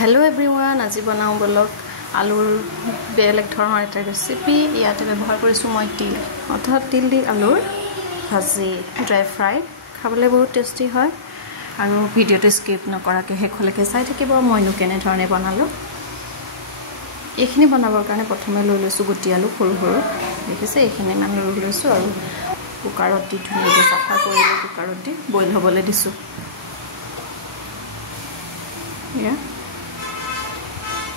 Hello everyone, আজি বনাও বলক আলুৰ বেলেগ ধৰণৰ এটা ৰেচিপি ইয়াতে ব্যৱহাৰ কৰিছো মই তিল অৰ্থাৎ তিল দি আলুৰ ভাজি ড্ৰাই ফ্ৰাই খাবলৈ বহুত টেষ্টি হয় আৰু ভিডিওটো স্কিপ নকৰাকৈ শেষলৈকে চাই থাকিব মইনো কেনে ধৰণে বনালো এইখিনি বনাবৰ কাৰণে প্ৰথমে লৈ লৈছো গুটি আলু সৰু সৰু দেখিছে এইখিনি মান লৈ লৈছো আৰু কুকাৰত দি ধুনীয়াকৈ চাফা কৰি কুকাৰত দি বইল হ'বলৈ দিছো ইয়া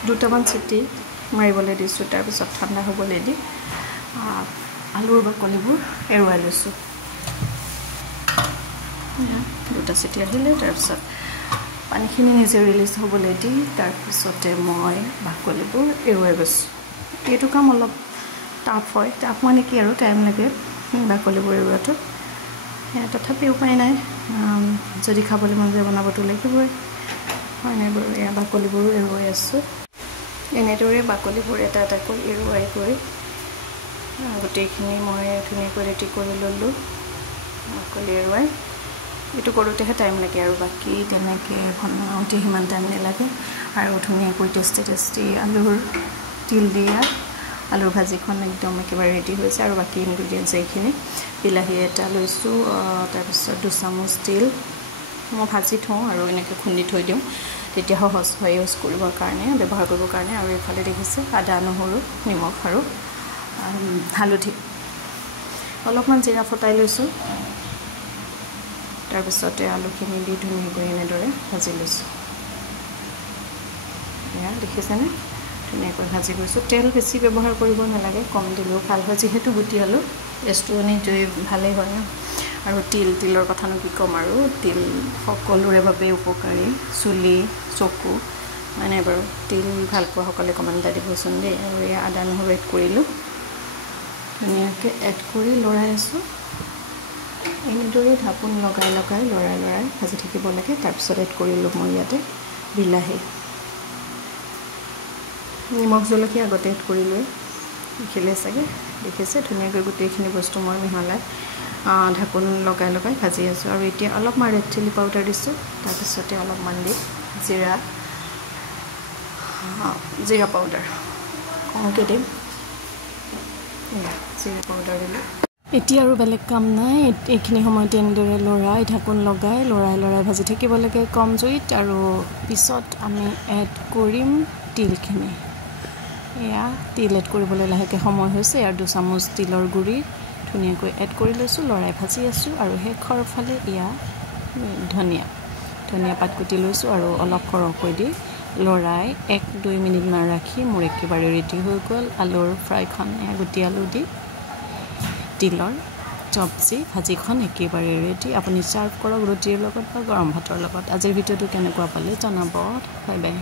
দুটামান চিটি মাৰিবলৈ দিছো তাৰ পিছত ঠাণ্ডা হ'বলৈ দি আলুৰ বাকলিবোৰ এৰুৱাই লৈছো দুটা চিটি আহিলে তাৰ পিছত পানীখিনি নিজে ৰিলিজ হ'বলৈ দি তাৰ পিছতে মই বাকলিবোৰ এৰুৱাই গৈছো এইটো কাম অলপ টাফ হয় টাফ মানে কি আৰু টাইম লাগে বাকলিবোৰ এৰুৱাটো তথাপি উপায় নাই যদি খাবলৈ মন যায় বনাবতো লাগিবই হয় নাই বাৰু এয়া বাকলিবোৰ এৰুৱাই আছো এনেদৰে বাকলিবোৰ এটা এটাকৈ এৰুৱাই কৰি গোটেইখিনি মই ধুনীয়াকৈ ৰেডি কৰি ল'লোঁ বাকলি এৰুৱাই এইটো কৰোঁতেহে টাইম লাগে আৰু বাকী তেনেকৈ বনাওঁতে সিমান টাইম নালাগে আৰু ধুনীয়াকৈ টেষ্টি আলুৰ তিল দিয়া আলুৰ ভাজিখন একদম একেবাৰে ৰেডি হৈছে আৰু বাকী ইনগ্ৰিডিয়েণ্টছ এইখিনি বিলাহী এটা লৈছোঁ তাৰপিছত 2 চামুচ তিল মই ভাজি থওঁ আৰু এনেকৈ খুন্দি থৈ দিওঁ তেতিয়া সহজ হয় ইউজ কৰিবৰ কাৰণে ব্যৱহাৰ কৰিবৰ কাৰণে আৰু এইফালে দেখিছে আদা নহৰু নিমখ আৰু হালধি অলপমান জিৰা ফটাই লৈছোঁ তাৰপিছতে আলুখিনি দি ধুনীয়াকৈ এনেদৰে ভাজি লৈছোঁ এয়া দেখিছেনে ধুনীয়াকৈ ভাজি গৈছোঁ তেল বেছি ব্যৱহাৰ কৰিব নালাগে কম দিলেও ভাল হয় যিহেতু গুটি আলু টেষ্টটো নিজেই ভালেই হয় আৰু তিলৰ কথানো কি ক'ম আৰু তিল সকলোৰে বাবে উপকাৰী চুলি চকু মানে বাৰু তিল ভাল পোৱা সকলে কমেণ্ট এটা দিবচোন দেই আৰু এয়া আদা নহৰু এড কৰিলোঁ ধুনীয়াকৈ এড কৰি লৰাই আছোঁ এনেদৰে ঢাকোন লগাই লৰাই ভাজি থাকিব লাগে তাৰপিছত এড কৰিলোঁ মই ইয়াতে বিলাহী নিমখ জলকীয়া আগতে এড কৰিলোঁ দেখিলে চাগে দেখিছে ধুনীয়াকৈ গোটেইখিনি বস্তু মই মিহলাই ঢাকোন লগাই ভাজি আছোঁ আৰু এতিয়া অলপমান ৰেড চিলি পাউডাৰ দিছোঁ তাৰপিছতে অলপমান দি জিৰা পাউডাৰ কমকৈ দিম জিৰা পাউডাৰ দিলোঁ এতিয়া আৰু বেলেগ কাম নাই এইখিনি সময়তে এনেদৰে ঢাকোন লগাই লৰাই ভাজি থাকিব লাগে কম জুইত আৰু পিছত আমি এড কৰিম তিলখিনি এয়া তিল এড কৰিবলৈ লাহেকৈ সময় হৈছে আৰু 2 চামুচ তিলৰ গুড়ি ধুনীয়াকৈ এড কৰি লৈছোঁ লৰাই ভাজি আছোঁ আৰু শেষৰ ফালে এয়া ধনিয়া পাত কুটি লৈছোঁ আৰু অলপ সৰহকৈ দি লৰাই 1-2 মিনিটমান ৰাখি মোৰ একেবাৰে ৰেডি হৈ গ'ল আলুৰ ফ্ৰাইখন এয়া গুটি আলু দি তিলৰ চব্জি ভাজিখন একেবাৰে ৰেডি আপুনি চাৰ্ভ কৰক ৰুটিৰ লগত বা গৰম ভাতৰ লগত আজিৰ ভিডিঅ'টো কেনেকুৱা পালে জনাব বাই বাই